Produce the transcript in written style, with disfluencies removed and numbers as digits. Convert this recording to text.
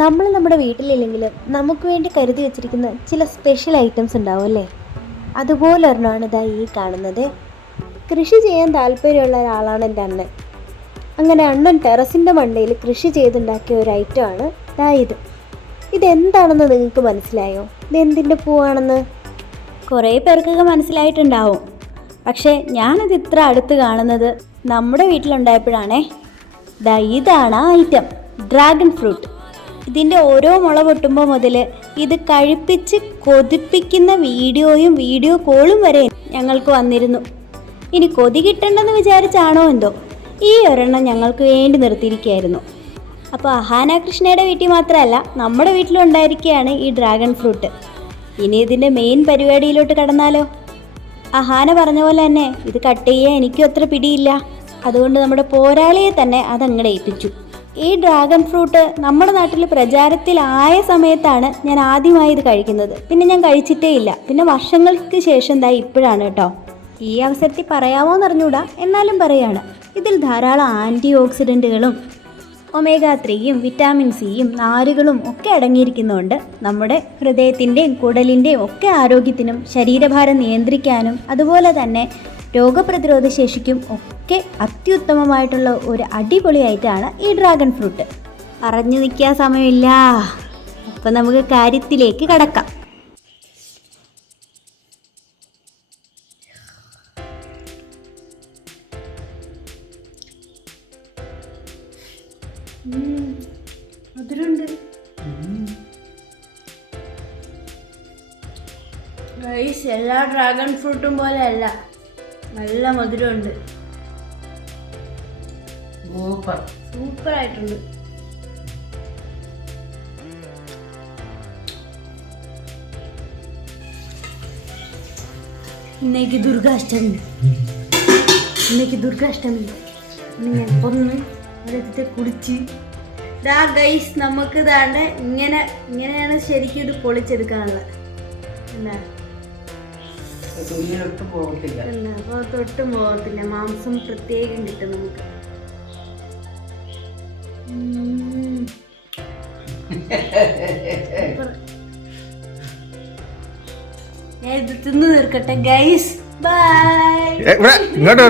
നമ്മൾ നമ്മുടെ വീട്ടിലില്ലെങ്കിൽ നമുക്ക് വേണ്ടി കരുതി വെച്ചിരിക്കുന്ന ചില സ്പെഷ്യൽ ഐറ്റംസ് ഉണ്ടാവും അല്ലേ? അതുപോലെ ഒരെണ്ണമാണ് ഇതാ ഈ കാണുന്നത്. കൃഷി ചെയ്യാൻ താല്പര്യമുള്ള ഒരാളാണ് എൻ്റെ അണ്ണൻ. അങ്ങനെ അണ്ണൻ ടെറസിൻ്റെ മണ്ടയിൽ കൃഷി ചെയ്തുണ്ടാക്കിയ ഒരു ഐറ്റമാണ് ഇതാ ഇത്. ഇതെന്താണെന്ന് നിങ്ങൾക്ക് മനസ്സിലായോ? ഇതെന്തിൻ്റെ പൂവാണെന്ന് കുറേ പേർക്കൊക്കെ മനസ്സിലായിട്ടുണ്ടാവും. പക്ഷേ ഞാനത് ഇത്ര അടുത്ത് കാണുന്നത് നമ്മുടെ വീട്ടിലുണ്ടായപ്പോഴാണേ. ഇതാണ് ആ ഐറ്റം, ഡ്രാഗൺ ഫ്രൂട്ട്. ഇതിൻ്റെ ഓരോ മുള പൊട്ടുമ്പോൾ മുതൽ ഇത് കഴിപ്പിച്ച് കൊതിപ്പിക്കുന്ന വീഡിയോ കോളും വരെ ഞങ്ങൾക്ക് വന്നിരുന്നു. ഇനി കൊതി കിട്ടണ്ടെന്ന് വിചാരിച്ചാണോ എന്തോ ഈ ഒരെണ്ണം ഞങ്ങൾക്ക് വേണ്ടി നിർത്തിയിരിക്കുകയായിരുന്നു. അപ്പോൾ അഹാന കൃഷ്ണയുടെ വീട്ടിൽ മാത്രമല്ല നമ്മുടെ വീട്ടിലും ഉണ്ടായിരിക്കുകയാണ് ഈ ഡ്രാഗൺ ഫ്രൂട്ട്. ഇനി ഇതിൻ്റെ മെയിൻ പരിപാടിയിലോട്ട് കടന്നാലോ? അഹാന പറഞ്ഞ പോലെ തന്നെ ഇത് കട്ട് ചെയ്യാൻ എനിക്കും അത്ര പിടിയില്ല. അതുകൊണ്ട് നമ്മുടെ പോരാളിയെ തന്നെ അതങ്ങടെ ഏൽപ്പിച്ചു. ഈ ഡ്രാഗൺ ഫ്രൂട്ട് നമ്മുടെ നാട്ടിൽ പ്രചാരത്തിലായ സമയത്താണ് ഞാൻ ആദ്യമായി ഇത് കഴിക്കുന്നത്. പിന്നെ ഞാൻ കഴിച്ചിട്ടേ ഇല്ല. പിന്നെ വർഷങ്ങൾക്ക് ശേഷം ഇപ്പോഴാണ് കേട്ടോ. ഈ അവസരത്തിൽ പറയാമോന്ന് അറിഞ്ഞൂടാ, എന്നാലും പറയാണ്. ഇതിൽ ധാരാളം ആൻറ്റി ഓക്സിഡൻറ്റുകളും ഒമേഗ 3യും വിറ്റാമിൻ സിയും നാരുകളും ഒക്കെ അടങ്ങിയിരിക്കുന്നതുകൊണ്ട് നമ്മുടെ ഹൃദയത്തിൻ്റെയും കുടലിൻ്റെയും ഒക്കെ ആരോഗ്യത്തിനും ശരീരഭാരം നിയന്ത്രിക്കാനും അതുപോലെ തന്നെ രോഗപ്രതിരോധ ശേഷിക്കും ഒക്കെ അത്യുത്തമമായിട്ടുള്ള ഒരു അടിപൊളിയായിട്ടാണ് ഈ ഡ്രാഗൺ ഫ്രൂട്ട്. പറഞ്ഞു നിൽക്കാൻ സമയമില്ല. അപ്പം നമുക്ക് കാര്യത്തിലേക്ക് കടക്കാം. മധുരമുണ്ട് ഗൈസ്, എല്ലാ ഡ്രാഗൺ ഫ്രൂട്ടും പോലെ അല്ല, നല്ല മധുരമുണ്ട്. സൂപ്പർ ആയിട്ടുണ്ട്. ഇന്നേക്ക് ദുർഗാഷ്ടമി. ഞാൻ ഒന്ന് അതെടുത്ത് കുടിച്ച് ഗൈസ് നമുക്ക് ഇതാണ്ട് ഇങ്ങനെയാണ് ശരിക്കും ഇത് പൊളിച്ചെടുക്കാനുള്ളത്. എന്താ അപ്പോൾ തൊട്ടും പോകത്തില്ല. മാംസം പ്രത്യേകം കിട്ടും നമുക്ക്. ഞാൻ ഇത് തിന്നു തീർക്കട്ടെ ഗൈസ്. ബൈ. ഇങ്ങോട്ട്